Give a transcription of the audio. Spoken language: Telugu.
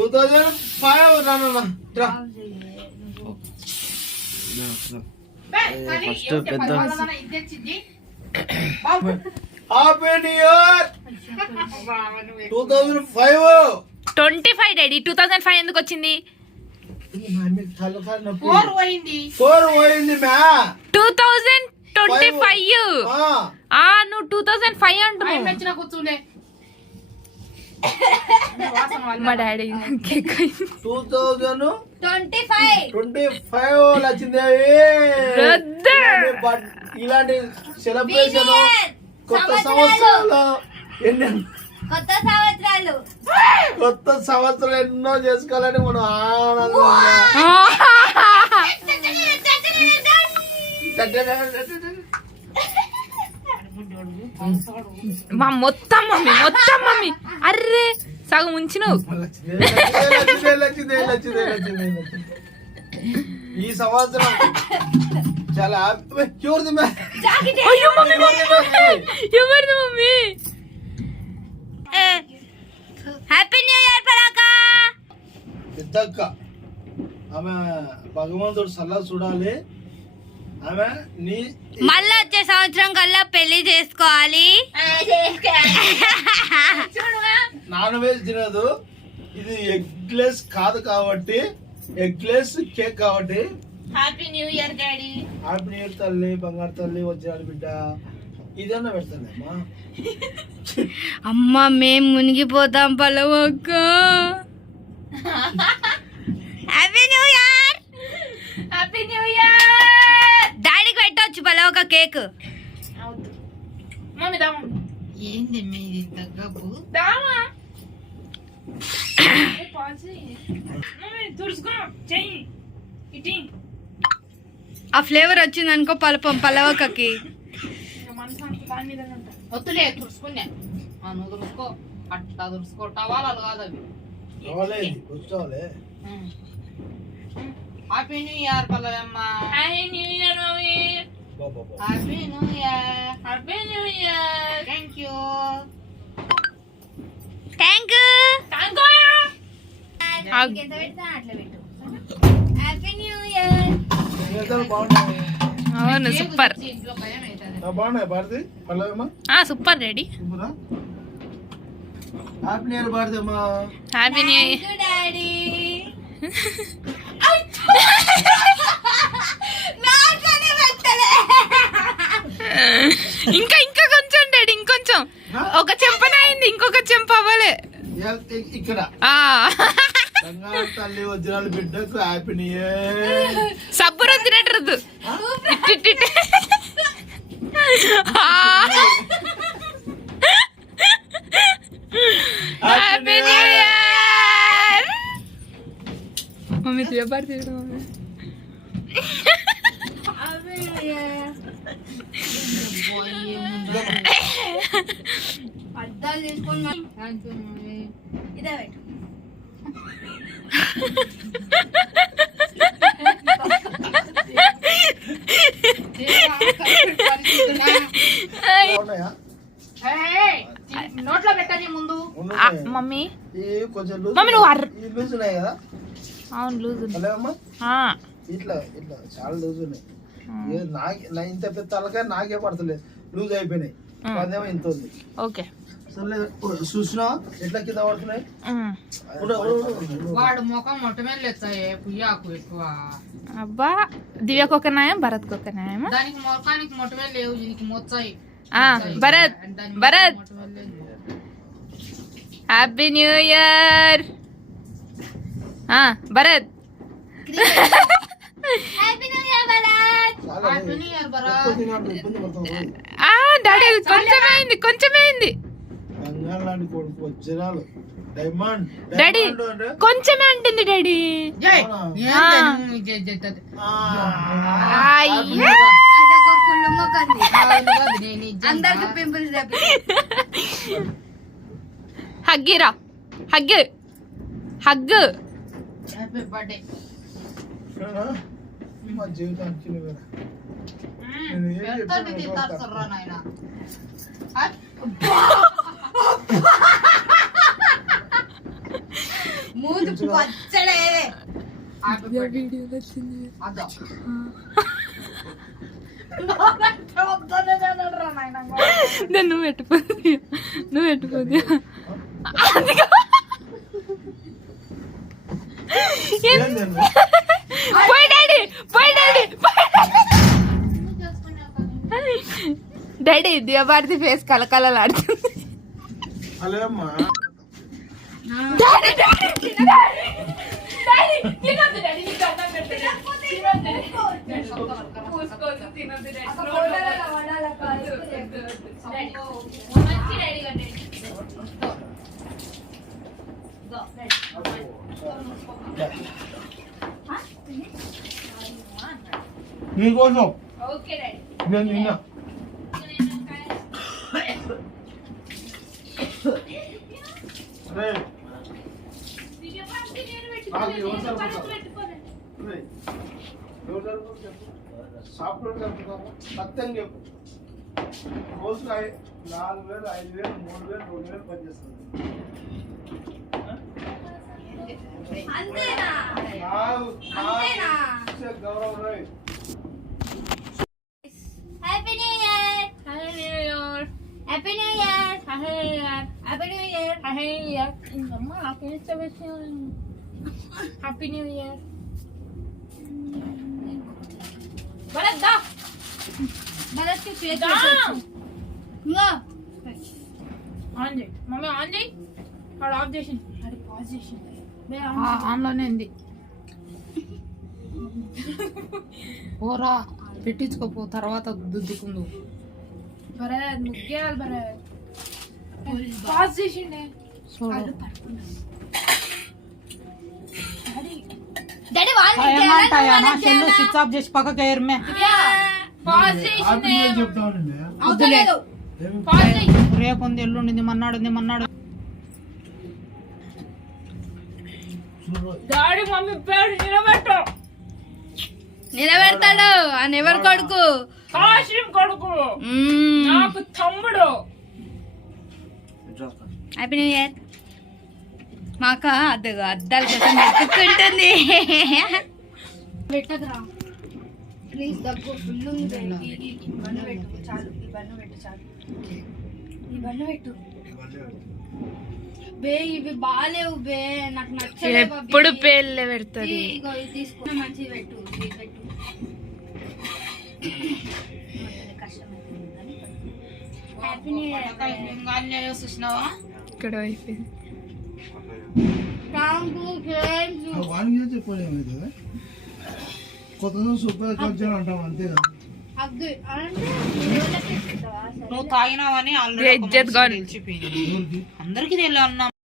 2005 ఫస్ట్ పెద్ద హ్యాపీ న్యూ ఇయర్ 2005 25 డాడీ 2005 ఎందుకు వచ్చింది 2025 నువ్వు 2005 అంటున్నావు కూర్చులే మా డాడీ 2025 లక్ష్మీదేవి ఇలాంటి సెలబ్రేషన్ కొత్త సంవత్సరాలు ఎన్నో చేసుకోవాలని మనం మా మొత్తం మమ్మీ అర్రే సగం ఉంచినావు ఈ సంవత్సరం చాలా ఎవరిది మమ్మీ హ్యాపీ న్యూ ఇయర్ పరాకా పెద్దక్క ఆమె భగవంతుడు సల్లా చూడాలి ఆమె నీ మళ్ళీ వచ్చే సంవత్సరం కల్లా పెళ్లి చేసుకోవాలి నాన్ వెజ్ తినదు ఇది ఎగ్లెస్ కాదు కాబట్టి ఎగ్లెస్ కేక్ కాబట్టి happy new year daddy happy new year తల్లి బంగారు తల్లి వచ్చాడు బిడ్డ ఇదన్నా పెడతానమ్మా అమ్మ మేము మునిగిపోతాం పలవక్క happy new year happy new year డాడీకి పెట్టవచ్చు పలవక్క కేక్ మమ్మీ దామా ఏంది మీది తగ్గపు దామా తుడుచుకో చెయ్యి ఇటీ ఆ ఫ్లేవర్ వచ్చింది అనుకో పలవక్కకి వద్దులే తుడుచుకున్నా నువ్వు తుడుచుకో అట్లా తుడుచుకో టవాలాలు కాదు అవి హ్యాపీ న్యూ ఇయర్ పల్లవమ్మ happy new year mummy happy new year happy new year thank you thank you happy new year అవును సూపర్ ఇంట్లో భయం అవుతుంది బాగున్నాయి భారతి పల్లవమ్మా super ready happy new year Bharathi అమ్మా హ్యాపీ న్యూ ఇయర్ డాడీ ఇంకా కొంచెం డాడీ ఇంకొంచెం ఒక చెంపన అయింది ఇంకొక చెంప అవ్వలే ఇక్కడ బంగారు తల్లి వజ్రాల బిడ్డకు హ్యాపీ న్యూ ఇయర్ సబ్బు రుద్దినట్టు హ్యాపీ న్యూ ఇయర్ మమ్మీ తీయబారు తీయడం మమ్మీ అద్దాలు తీసుకున్నా ఇదే నోట్లో పెట్టాలి ముందు మమ్మీ కొంచెం మమ్మీ నువ్వు లూజ్ ఉన్నాయి కదా అవును లూజ్ ఇట్లా ఇట్లా చాలా లూజ్ ఉన్నాయి నా ఇంత పెద్ద తలకాయ నాకే పడతలేదు లూజ్ అయిపోయినాయి అదేమో ఇంత ఉంది ఓకే సర్లే చూసినా ఎట్లా కింద పడుతున్నాయి వాడు ముఖం మొట్టమే లేస్తాయి పుయ్యాకు ఎక్కువ అబ్బా దివ్యకు ఒక న్యాయం భరత్కి ఒక న్యాయం దానికి మొఖానికి మొట్టమే లేవు దీనికి మొచ్చాయి Bharat happy new year Bharat daddy కొంచెమైంది డాడీ కొంచెమే అంటుంది డాడీ అందరికి పింపుల్స్ హగ్గిరా హగ్ హ్యాపీ బర్త్డే మా జీవితానికి మూతి పచ్చడే అదో నువ్వు పెట్టుకోది నువ్వు పెట్టుకోది పోయి డాడీ డాడీ దివ్యభారతి ఫేస్ కలకలలాడుతుంది హలో అమ్మా నీకోసం నేను నిన్న షాప్లో జరుపుతాము సత్యం చెప్పు రోజుకు 4,000 5,000 3,000 2,000 పనిచేస్తుంది గౌరవం రాయ్ happy new year happy new year happy new year happy new year happy new year అమ్మ హ్యాపీ న్యూ ఇయర్ భరత్ దా భరత్ కి ఫేస్ ఇంగో ఆన్ చేయి మమ్మీ ఆన్ చేయి వాడు ఆఫ్ చేసింది అది పాజ్ చేసింది ఆన్లోనే ఉంది ఓరా పెట్టించుకోపో తర్వాత దుద్దుకుందు భరత్ ముగ్గేయాలి భరత్ పాజ్ చేసిండే చూడు డాడీ వాళ్ళు సెల్ స్విచ్ ఆఫ్ చేసి పక్కకి ఎర్మే పాజ్ చేసిండే చెప్తామండి అవతలేదు పాజ్ చేయి రేపు ఉంది ఎల్లుండి మన్నాడు డాడీ మమ్మీ పేరు నిలబెడతాడు అని ఎవరు కొడుకు కాశీం కొడుకు నాకు తమ్ముడు హ్యాపీ న్యూ ఇయర్ మాక అద్దగా అద్దాల కోసం వెతుక్కుంటుంది పెట్టదురా ప్లీజ్ దగ్గు ఫుల్ ఉంది ఈ బన్ను పెట్టు చాలు ఈ బన్ను పెట్టు చాలు ఈ బన్ను పెట్టు బే ఇవి బాలేవు బే నాకు నచ్చలేదు ఎప్పుడు పేర్లే పెడతారు ఇగో ఇది తీసుకుని మంచిది పెట్టు ఇది పెట్టు హ్యాపీ న్యూ ఇయర్ చూసినావా ఇక్కడ అయిపోయింది వానికి చెప్పాలి ఏమవుతుంది కొత్త సూపర్ కబ్జాలు అంటాం అంతే కదా నువ్వు తాగినావని ఇజ్జత్ గాని తెలిసిపోయింది అందరికి తెలియన్నా